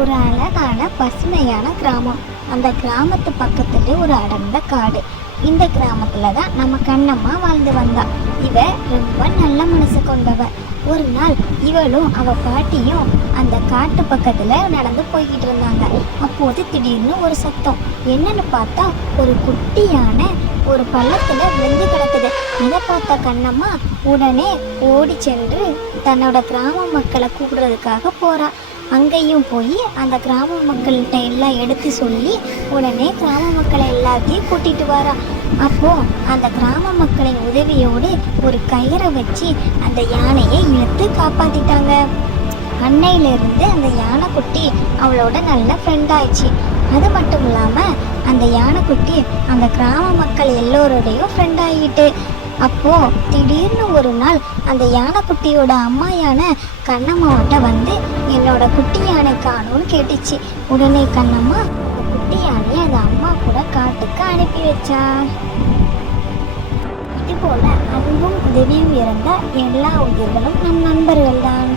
ஒரு அழகான பசுமையான கிராமம். அந்த கிராமத்து பக்கத்துல ஒரு அடர்ந்த காடு. இந்த கிராமத்துல தான் நம்ம கண்ணம்மா வாழ்ந்து வந்தா. இவ ரொம்ப நல்ல மனசு கொண்டவ. ஒரு நாள் இவளும் அவ பாட்டியும் அந்த காட்டு பக்கத்துல நடந்து போய்கிட்டு இருந்தாங்க. அப்போது திடீர்னு ஒரு சத்தம். என்னன்னு பார்த்தா ஒரு குட்டி யானை ஒரு பள்ளத்துல விழுந்து கிடக்குது. இதை பார்த்த கண்ணம்மா உடனே ஓடி சென்று தன்னோட கிராம மக்களை கூப்பிடுறதுக்காக போறா. அங்கேயும் போய் அந்த கிராம மக்கள்கிட்ட எல்லாம் எடுத்து சொல்லி உடனே கிராம மக்களை எல்லாத்தையும் கூட்டிட்டு வரா. அப்போ அந்த கிராம மக்களின் உதவியோடு ஒரு கயிறை வச்சு அந்த யானையை இழுத்து காப்பாத்திட்டாங்க. அன்னையிலிருந்து அந்த யானைக்குட்டி அவளோட நல்ல ஃப்ரெண்ட் ஆயிடுச்சு. அது மட்டும் இல்லாம அந்த யானைக்குட்டி அந்த கிராம மக்கள் எல்லோரோடையும் ஃப்ரெண்ட் ஆகிட்டு. அப்போ திடீர்னு ஒரு நாள் அந்த யானைக்குட்டியோட அம்மா யானை கண்ணம்மாவட்ட வந்து என்னோட குட்டி யானை காணும்னு கேட்டுச்சு. உடனே கண்ணம்மா அந்த குட்டி யானையை அந்த அம்மா கூட காட்டுக்கு அனுப்பி வச்சா. இது போல அன்பும் உதவியும் இருந்த எல்லா உயிர்களும் நம் நண்பர்கள் தான்.